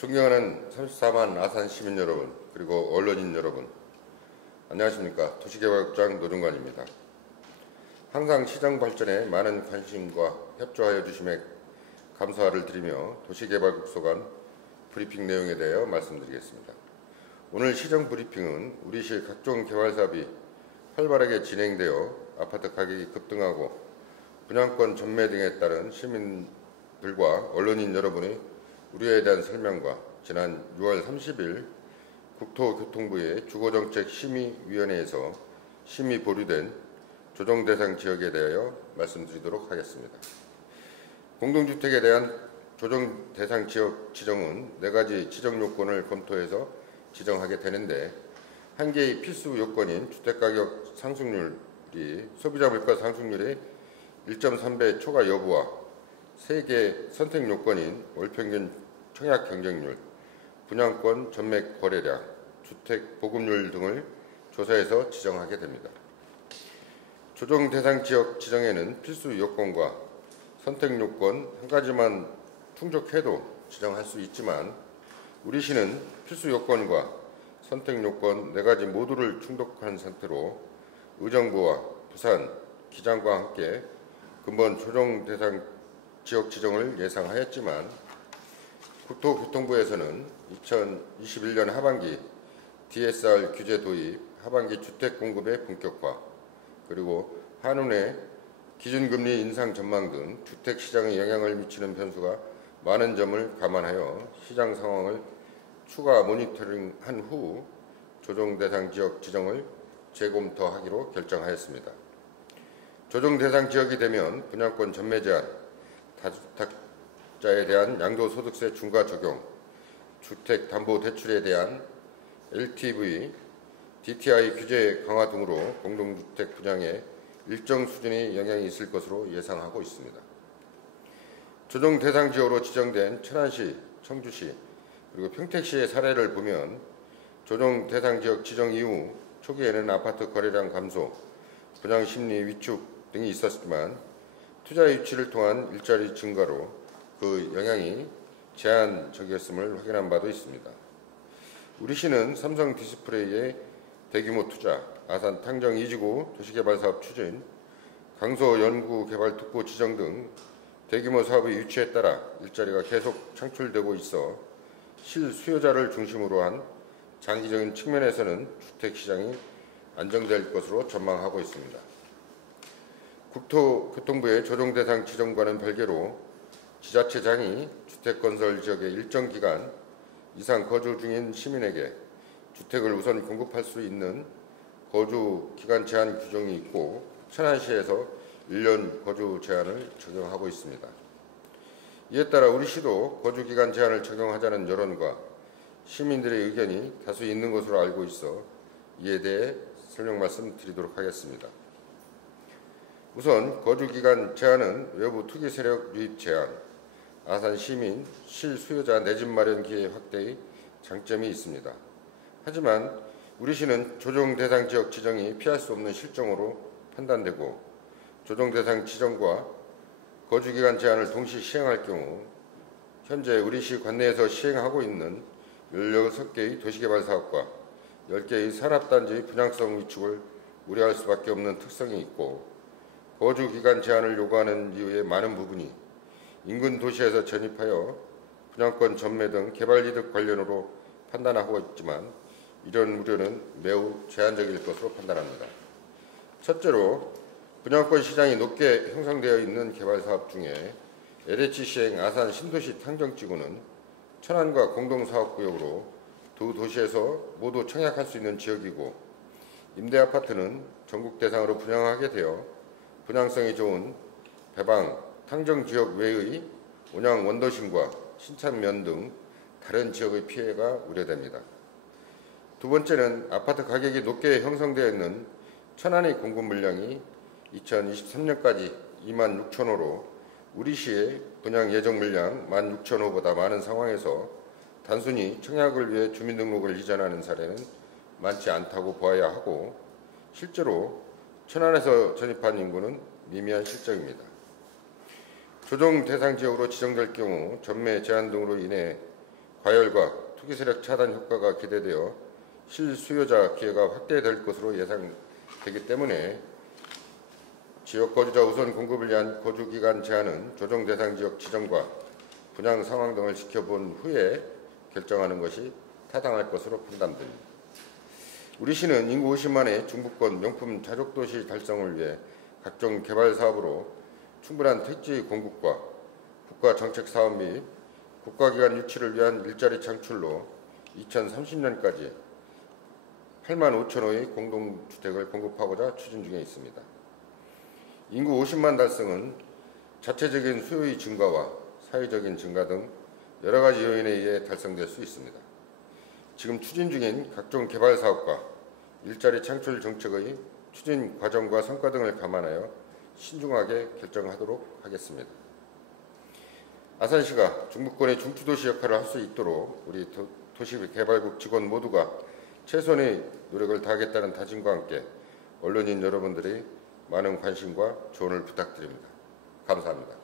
존경하는 34만 아산 시민 여러분, 그리고 언론인 여러분, 안녕하십니까. 도시개발국장 노중관입니다. 항상 시장 발전에 많은 관심과 협조하여 주심에 감사를 드리며 도시개발국소 간 브리핑 내용에 대하여 말씀드리겠습니다. 오늘 시정 브리핑은 우리시 각종 개발 사업이 활발하게 진행되어 아파트 가격이 급등하고 분양권 전매 등에 따른 시민들과 언론인 여러분의 우려에 대한 설명과 지난 6월 30일 국토교통부의 주거정책심의위원회에서 심의 보류된 조정대상 지역에 대하여 말씀드리도록 하겠습니다. 공동주택에 대한 조정대상 지역 지정은 4가지 지정 요건을 검토해서 지정하게 되는데, 한 개의 필수 요건인 주택가격 상승률이 소비자 물가 상승률의 1.3배 초과 여부와 3개 선택 요건인 월평균 청약 경쟁률, 분양권 전매 거래량, 주택 보급률 등을 조사해서 지정하게 됩니다. 조정 대상 지역 지정에는 필수 요건과 선택 요건 한 가지만 충족해도 지정할 수 있지만, 우리시는 필수 요건과 선택 요건 4가지 모두를 충족한 상태로 의정부와 부산, 기장과 함께 근본 조정 대상 지역 지정을 예상하였지만, 국토교통부에서는 2021년 하반기 DSR 규제 도입, 하반기 주택 공급의 본격화, 그리고 한운의 기준금리 인상 전망 등 주택시장에 영향을 미치는 변수가 많은 점을 감안하여 시장 상황을 추가 모니터링한 후 조정 대상 지역 지정을 재검토하기로 결정하였습니다. 조정 대상 지역이 되면 분양권 전매 제한, 다주택자에 대한 양도소득세 중과 적용, 주택담보대출에 대한 LTV, DTI 규제 강화 등으로 공동주택 분양에 일정 수준의 영향이 있을 것으로 예상하고 있습니다. 조정 대상 지역으로 지정된 천안시, 청주시, 그리고 평택시의 사례를 보면 조정 대상 지역 지정 이후 초기에는 아파트 거래량 감소, 분양 심리 위축 등이 있었지만 투자 유치를 통한 일자리 증가로 그 영향이 제한적이었음을 확인한 바도 있습니다. 우리시는 삼성 디스플레이의 대규모 투자, 아산 탕정 2지구 도시개발사업 추진, 강서 연구개발특구 지정 등 대규모 사업의 유치에 따라 일자리가 계속 창출되고 있어 실수요자를 중심으로 한 장기적인 측면에서는 주택시장이 안정될 것으로 전망하고 있습니다. 국토교통부의 조정대상 지정과는 별개로 지자체장이 주택건설 지역의 일정 기간 이상 거주 중인 시민에게 주택을 우선 공급할 수 있는 거주 기간 제한 규정이 있고, 천안시에서 1년 거주 제한을 적용하고 있습니다. 이에 따라 우리시도 거주 기간 제한을 적용하자는 여론과 시민들의 의견이 다수 있는 것으로 알고 있어 이에 대해 설명 말씀드리도록 하겠습니다. 우선 거주기간 제한은 외부 투기 세력 유입 제한, 아산 시민 실수요자 내 집 마련 기회 확대의 장점이 있습니다. 하지만 우리시는 조정 대상 지역 지정이 피할 수 없는 실정으로 판단되고, 조정 대상 지정과 거주기간 제한을 동시 시행할 경우 현재 우리시 관내에서 시행하고 있는 16개의 도시개발 사업과 10개의 산업단지의 분양성 위축을 우려할 수밖에 없는 특성이 있고, 거주기간 제한을 요구하는 이유의 많은 부분이 인근 도시에서 전입하여 분양권 전매 등 개발이득 관련으로 판단하고 있지만, 이런 우려는 매우 제한적일 것으로 판단합니다. 첫째로, 분양권 시장이 높게 형성되어 있는 개발사업 중에 LH 시행 아산 신도시 탕정지구는 천안과 공동사업구역으로 두 도시에서 모두 청약할 수 있는 지역이고, 임대아파트는 전국 대상으로 분양하게 되어 분양성이 좋은 배방, 탕정 지역 외의 온양 원도심과 신창면 등 다른 지역의 피해가 우려됩니다. 두 번째는 아파트 가격이 높게 형성되어 있는 천안의 공급 물량이 2023년까지 26,000호로 우리시의 분양 예정 물량 16,000호보다 많은 상황에서 단순히 청약을 위해 주민등록을 이전하는 사례는 많지 않다고 보아야 하고, 실제로 천안에서 전입한 인구는 미미한 실정입니다. 조정 대상 지역으로 지정될 경우 전매 제한 등으로 인해 과열과 투기 세력 차단 효과가 기대되어 실수요자 기회가 확대될 것으로 예상되기 때문에 지역 거주자 우선 공급을 위한 거주기간 제한은 조정 대상 지역 지정과 분양 상황 등을 지켜본 후에 결정하는 것이 타당할 것으로 판단됩니다. 우리 시는 인구 50만의 중부권 명품 자족도시 달성을 위해 각종 개발 사업으로 충분한 택지 공급과 국가정책 사업 및 국가기관 유치를 위한 일자리 창출로 2030년까지 8만 5천 호의 공동주택을 공급하고자 추진 중에 있습니다. 인구 50만 달성은 자체적인 수요의 증가와 사회적인 증가 등 여러 가지 요인에 의해 달성될 수 있습니다. 지금 추진 중인 각종 개발 사업과 일자리 창출 정책의 추진 과정과 성과 등을 감안하여 신중하게 결정하도록 하겠습니다. 아산시가 중부권의 중추도시 역할을 할 수 있도록 우리 도시개발국 직원 모두가 최선의 노력을 다하겠다는 다짐과 함께 언론인 여러분들의 많은 관심과 조언을 부탁드립니다. 감사합니다.